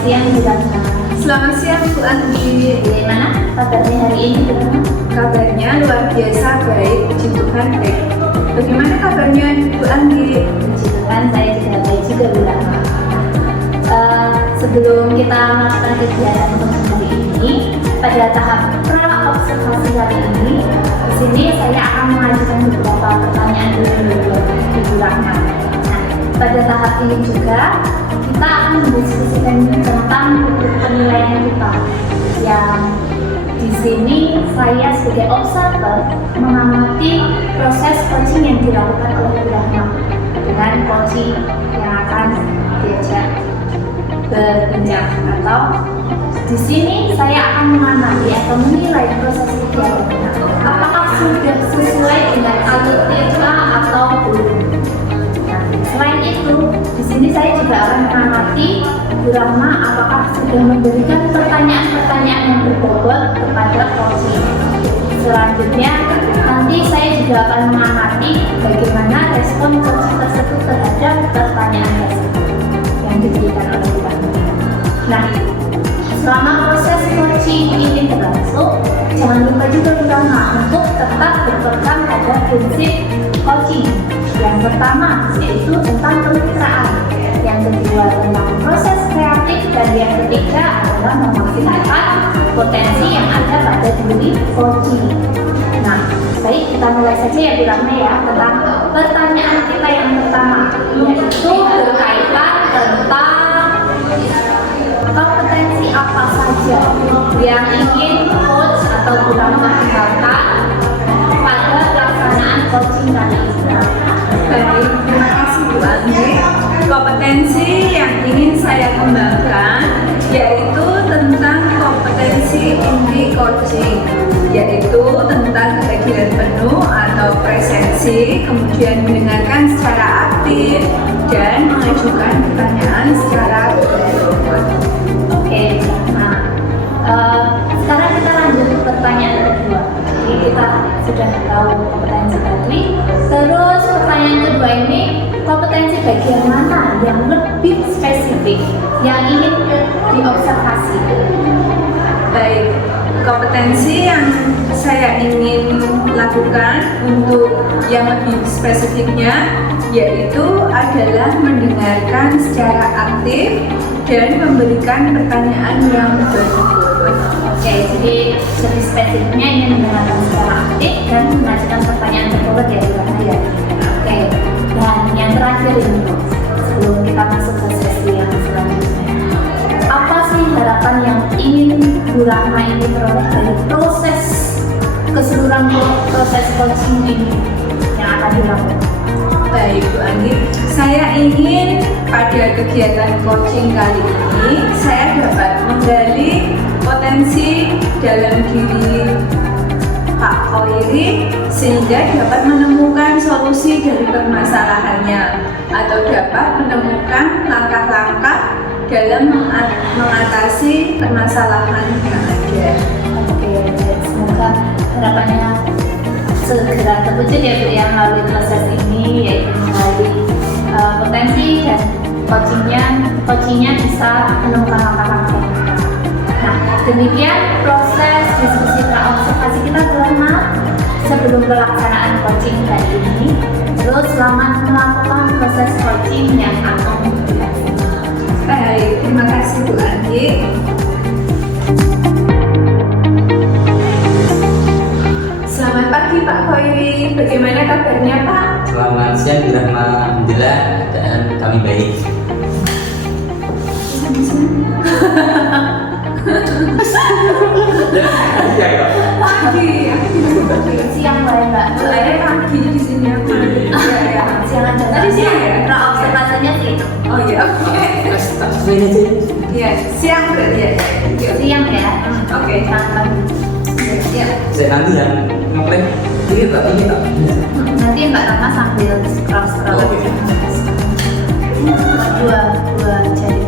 siang Bu Ratna. Selamat siang Bu Anggi. Bagaimana kabarnya hari ini Bu Ratna? Kabarnya luar biasa baik, puji Tuhan baik. Bagaimana kabarnya Bu Anggi? Puji Tuhan saya juga baik juga Bu Ratna. Sebelum kita melakukan kegiatan untuk hari ini, pada tahap pra-observasi hari ini, di sini saya akan mengajukan beberapa pertanyaan dulu Bu Ratna. Nah, pada tahap ini juga kita akan mendiskusikan tentang bentuk penilaian kita yang di sini saya sebagai observer mengamati proses coaching yang dilakukan oleh Bu Ratna dengan coaching yang akan diajak berbincang, atau di sini saya akan mengamati atau menilai proses kegiatannya apakah sudah sesuai dengan alur TK atau belum. Nah, selain itu, di sini saya juga akan mengamati Bu Ratna apakah sudah memberikan pertanyaan-pertanyaan yang berbobot kepada coaching. Selanjutnya, nanti saya juga akan mengamati bagaimana respon coaching tersebut terhadap pertanyaan tersebut yang diberikan oleh Bu Ratna. Nah, selama proses coaching ini berlangsung, jangan lupa juga Bu Ratna untuk tetap berpegang pada prinsip coaching. Yang pertama yaitu tentang kemitraan, yang kedua tentang proses kreatif, dan yang ketiga adalah memaksimalkan potensi yang ada pada diri coaching. Nah, baik, kita mulai saja ya Bu Ratna ya, tentang pertanyaan kita yang pertama, yaitu berkaitan tentang kompetensi apa saja yang ingin coach atau Bu Ratna kembangkan pada pelaksanaan coaching kali ini. Baik, terima kasih Bu Anggi. Kompetensi yang ingin saya kembangkan yaitu tentang kompetensi inti coaching, yaitu tentang kehadiran penuh atau presensi, kemudian mendengarkan secara aktif dan mengajukan pertanyaan secara berbobot. Oke, nah sekarang kita lanjut ke pertanyaan kedua. Jadi kita sudah tahu kompetensi tadi. Terus pertanyaan kedua ini, kompetensi bagian mana yang lebih spesifik yang ingin diobservasi? Baik, kompetensi yang saya ingin lakukan untuk yang lebih spesifiknya yaitu adalah mendengarkan secara aktif dan memberikan pertanyaan yang berbobot. Oke, jadi lebih spesifiknya ingin mendengarkan secara aktif dan mengajukan pertanyaan berbobot ya Bu Ratna ya. Oke, dan yang terakhir ini sebelum kita masuk ke sesi yang selanjutnya, apa sih harapan yang ingin Bu Ratna ini peroleh dari proses keseluruhan proses coaching ini yang akan dilakukan? Baik Bu Anggi, saya ingin pada kegiatan coaching kali ini saya dapat menggali potensi dalam diri Pak Khoiri sehingga dapat menemukan solusi dari permasalahannya atau dapat menemukan langkah-langkah dalam mengatasi permasalahan yang ada. Oke, semoga harapannya segera terwujud ya Bu yang melalui proses ini, yaitu melalui potensi dan coachingnya bisa menemukan langkah-langkah yang tepat. Nah, demikian proses diskusi pra-observasi kita Bu Ratna sebelum pelaksanaan coaching kali ini. Terus selamat melakukan proses coaching yang akan dilaksanakan. Baik, terima kasih Bu Anggi. Selamat pagi Pak Khoiri, bagaimana kabarnya Pak? Selamat siang Bu Ratna, alhamdulillah keadaan kami baik. Pagi, aku bilang pagi. Siang lah ya Mbak. Saya pagi di sini aku. Ya. Siang aja. Tadi siang ya? Pra-observasinya sih. Oh iya, oke. Tak sesuai aja. Iya, siang berarti ya. Siang ya. Oke. Mantap. Ya. Saya nanti yang ngeplay ini tak. Nanti Mbak Ratna sambil scroll Oke. dua jari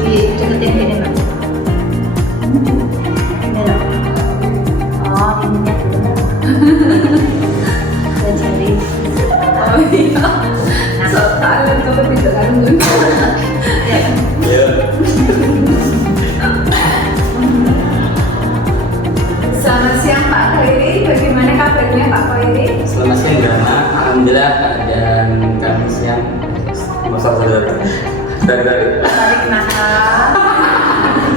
di deketin gini Mbak. Ini loh. Oh ini dua jari. Oh iya. So, tahu itu tidak lalu. Ya. Ya. Masa saudara. Dari. Tarik nafas.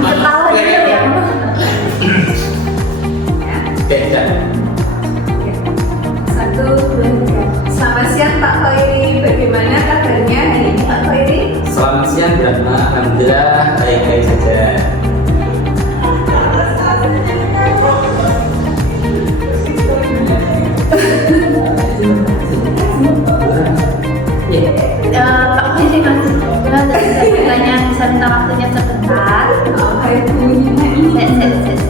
Ketawa dulu ya. Oke, dan. 1, 2, 3. Selamat siang Pak Khairi, bagaimana kabarnya hari ini Pak Khairi? Selamat siang, Rahma. Alhamdulillah baik-baik saja. Pak Khairi masih ada pertanyaan, bisa minta waktunya sebentar. Oh, kayak bunyinya ini. Set.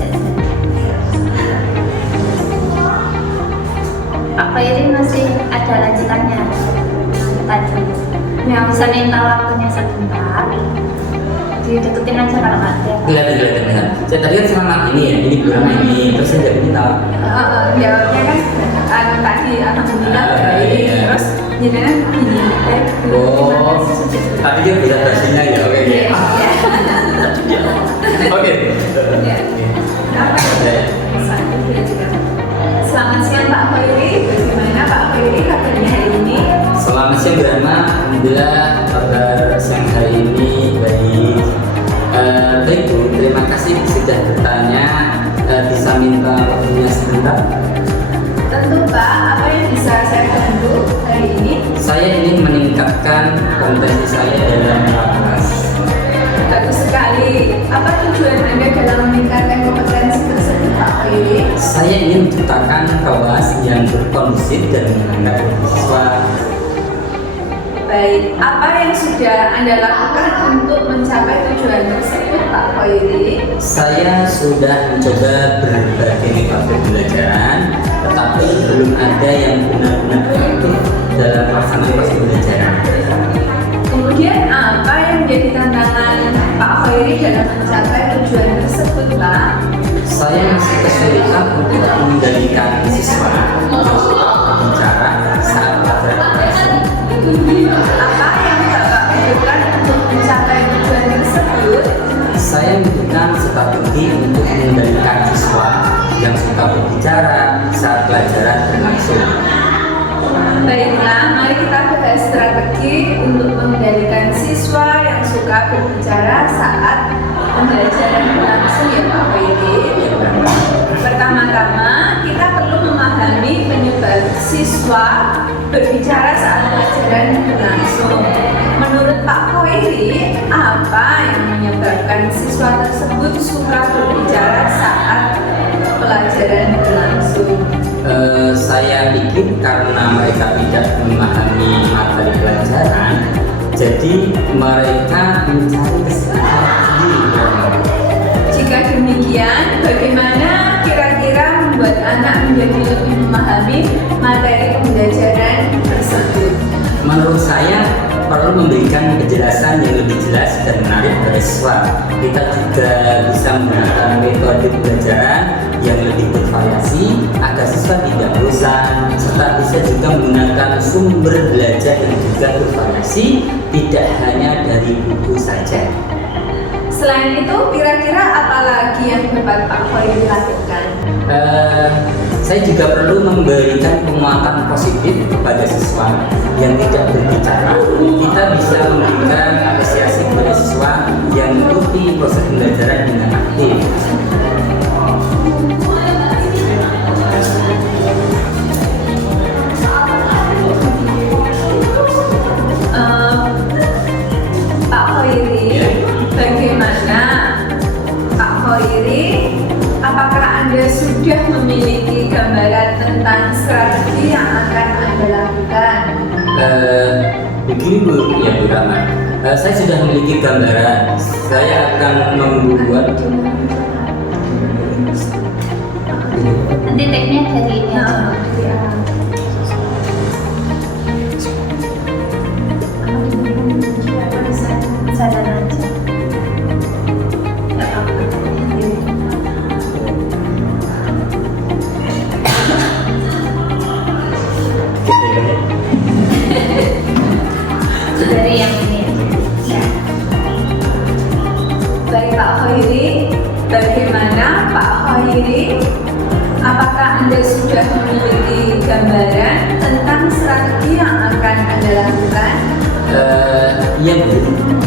Pak Khairi masih ada lanjutannya tadi. Yang bisa minta waktunya sebentar. Dideketin aja kalau nggak ada. Kelihatan. Saya tadi kan selama ini ya, ini bulan ini, terus saya jadi minta. Jawabnya kan tadi alhamdulillah baik. Iya. Terus jenengan gini baik. Oh, tadi dia bisa bahasanya ya, oke. Iya. Oke. Ya. Apa ya? 1, 2, 3. Selamat siang Pak Khairi, bagaimana Pak Khairi kabarnya hari ini? Selamat siang, Rahma. Alhamdulillah kabar siang hari ini baik. Baik Bu, terima kasih sudah bertanya. Bisa minta waktunya sebentar. Tentu Pak, apa yang bisa saya bantu hari ini? Saya ingin meningkatkan kompetensi saya dalam kelas. Bagus sekali. Apa tujuan Anda dalam meningkatkan kompetensi tersebut Pak Khairi? Saya ingin menciptakan kelas yang berkondusif dan mengangkat siswa. Baik, apa yang sudah Anda lakukan untuk mencapai tujuan tersebut Pak Khairi? Saya sudah mencoba berbagai metode pembelajaran, tetapi belum ada yang benar-benar efektif dalam pelaksanaan proses pembelajaran. Kemudian apa yang menjadi tantangan Pak Khairi dalam mencapai tujuan tersebut Pak? Saya masih kesulitan untuk mengendalikan siswa yang suka berbicara saat pelajaran berlangsung. Apa yang Bapak butuhkan untuk mencapai tujuan tersebut? Saya membutuhkan strategi untuk mengendalikan siswa yang suka berbicara saat pelajaran berlangsung. Baiklah, mari kita bahas strategi untuk mengendalikan siswa yang suka berbicara saat pembelajaran berlangsung ya Pak Khairi. Pertama-tama, kita perlu memahami penyebab siswa berbicara saat pelajaran berlangsung. Menurut Pak Khairi, apa yang menyebabkan siswa tersebut suka berbicara saat pelajaran berlangsung? Saya pikir karena mereka tidak memahami materi pelajaran, jadi mereka mencari kesalahan sendiri. Jika demikian, bagaimana kira-kira membuat anak menjadi lebih memahami materi pembelajaran tersebut? Menurut saya perlu memberikan penjelasan yang lebih jelas dan menarik pada siswa. Kita juga bisa menggunakan metode pembelajaran yang lebih bervariasi agar siswa tidak bosan, serta bisa juga menggunakan sumber belajar yang juga bervariasi, tidak hanya dari buku saja. Selain itu, kira-kira apa lagi yang dapat Pak Khairi lakukan? Saya juga perlu memberikan penguatan positif kepada siswa yang tidak berbicara. Kita bisa memberikan apresiasi kepada siswa yang mengikuti proses pembelajaran dengan aktif. Pak Khairi, bagaimana Pak Khairi? Apakah Anda sudah memiliki gambaran tentang strategi yang akan Anda lakukan? Begini Bu, ya Bu Rama. Saya sudah memiliki gambaran. Saya akan membuat. Nanti teknya dari ini aja. Jalan aja. Nggak apa-apa. Dari yang ini. Ya. Baik Pak Khairi, bagaimana Pak Khairi? Apakah Anda sudah memiliki gambaran tentang strategi yang akan Anda lakukan? Iya Bu,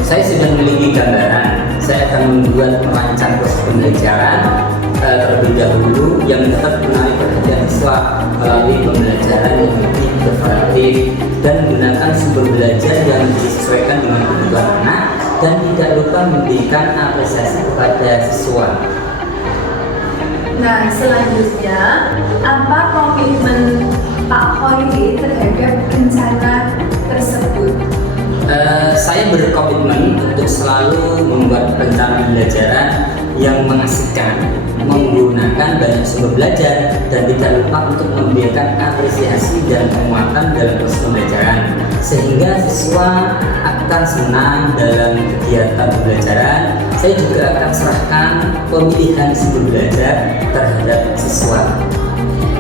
saya sudah memiliki gambaran. Saya akan membuat merancang proses pembelajaran terlebih dahulu yang dapat menarik perhatian siswa melalui pembelajaran yang lebih bervariatif dan menggunakan sumber belajar yang disesuaikan dengan kebutuhan anak dan tidak lupa memberikan apresiasi kepada siswa. Nah, selanjutnya, apa komitmen Pak Khoiri terhadap rencana tersebut? Saya berkomitmen untuk selalu membuat rencana pembelajaran yang mengasihkan, menggunakan banyak sumber belajar, dan tidak lupa untuk memberikan apresiasi dan penguatan dalam proses pembelajaran, sehingga siswa akan senang dalam kegiatan pembelajaran. Saya juga akan serahkan pemilihan sumber belajar terhadap siswa.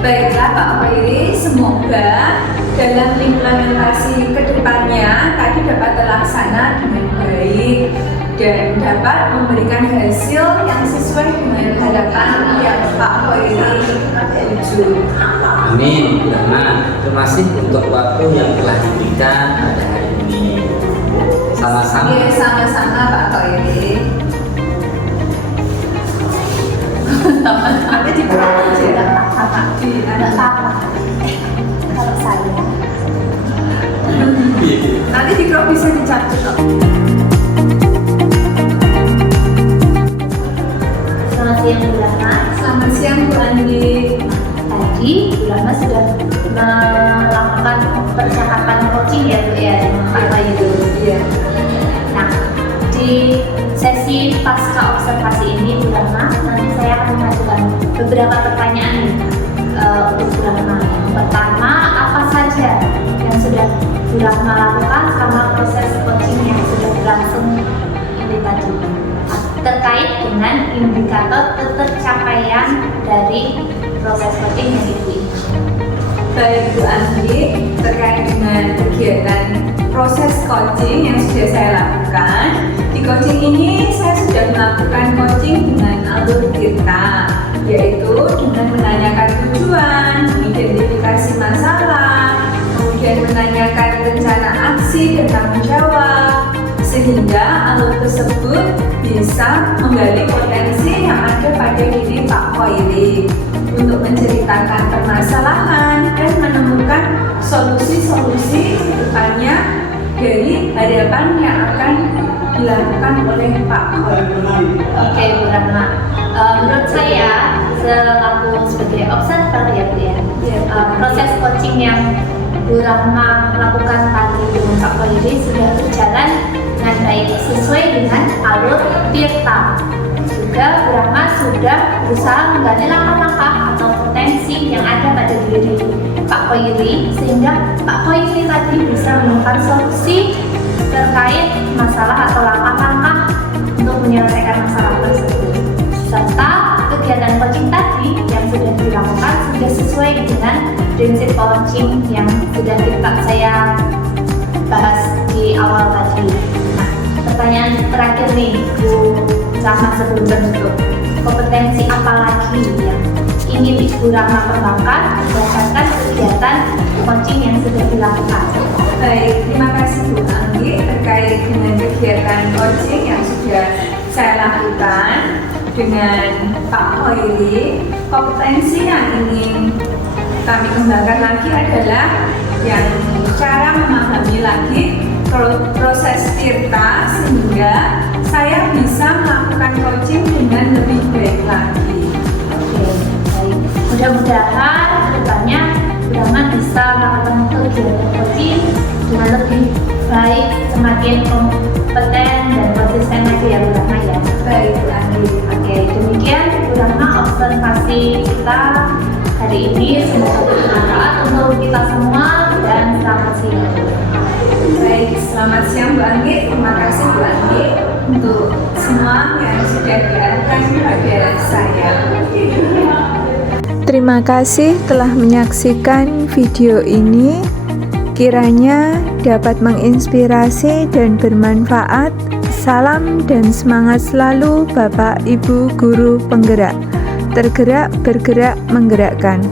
Baiklah Pak Khoiri, semoga dalam implementasi kedepannya tadi dapat terlaksana dengan baik dan dapat memberikan hasil yang sesuai dengan harapan yang Pak Khoiri tuju. Amin. Terima kasih untuk waktu yang telah diberikan pada hari ini. Sama-sama. Iya, sama-sama Pak Khoiri. Ada di Tidak apa-apa. Tidak apa-apa. Kalau saya nanti di grup bisa dicatat kok. selamat siang Bu Rahma. Selamat siang Bu Andi. Tadi Bu Rahma sudah melakukan percakapan coaching ya Bu ya dengan Pak Khoiri. Iya. Nah, di sesi pasca observasi ini Bu Rahma, nanti saya akan mengajukan beberapa pertanyaan untuk Bu Rahma. Yang pertama, apa saja yang sudah Bu Rahma lakukan selama proses coaching yang sudah berlangsung ini tadi, terkait dengan indikator ketercapaian dari proses coaching yang Ibu ini. Baik Bu Andi, terkait dengan kegiatan proses coaching yang sudah saya lakukan, di coaching ini saya sudah melakukan coaching dengan alur tirta, yaitu dengan menanyakan tujuan, mengidentifikasi masalah, kemudian menanyakan rencana aksi dan tanggung jawab, sehingga alur tersebut bisa menggali potensi yang ada pada diri Pak Khoiri untuk menceritakan permasalahan dan menemukan solusi-solusi depannya dari harapan yang akan dilakukan oleh Pak Khoiri. Oke Bu Rahma, menurut saya selaku sebagai observer ya Bu ya, proses coaching yang Bu Rahma lakukan tadi dengan Pak Khoiri sudah berjalan dengan baik sesuai dengan alur tirta. Juga Bu Rahma sudah berusaha menggali langkah-langkah atau potensi yang ada pada diri Pak Khoiri, sehingga Pak Khoiri tadi bisa menemukan solusi terkait masalah atau langkah-langkah untuk menyelesaikan masalah tersebut. Serta kegiatan coaching tadi yang sudah dilakukan sudah sesuai dengan prinsip coaching yang sudah saya bahas di awal tadi. Nah, pertanyaan terakhir nih Bu Rahma sebelum penutup, kompetensi apa lagi yang ingin Ibu Rahma kembangkan berdasarkan kegiatan coaching yang sudah dilakukan? Baik, terima kasih Bu Anggi terkait dengan kegiatan coaching yang sudah saya lakukan dengan Pak Khoiri. Kompetensi yang ingin kami kembangkan lagi adalah yang cara memahami lagi proses tirta sehingga saya bisa melakukan coaching dengan lebih baik lagi. Oke, baik. Mudah-mudahan kedepannya Bu Rahma bisa melakukan kegiatan coaching dengan lebih baik, semakin kompeten dan konsisten lagi ya Bu Rahma ya. Baik Bu Andi. Oke, demikian Bu Rahma observasi kita hari ini. Semoga bermanfaat untuk kita semua dan selamat siang. Baik, selamat siang Bu Anggi. Terima kasih Bu Anggi untuk semua yang sudah diarahkan kepada saya. Terima kasih telah menyaksikan video ini. Kiranya dapat menginspirasi dan bermanfaat. Salam dan semangat selalu Bapak Ibu Guru Penggerak. Tergerak, bergerak, menggerakkan.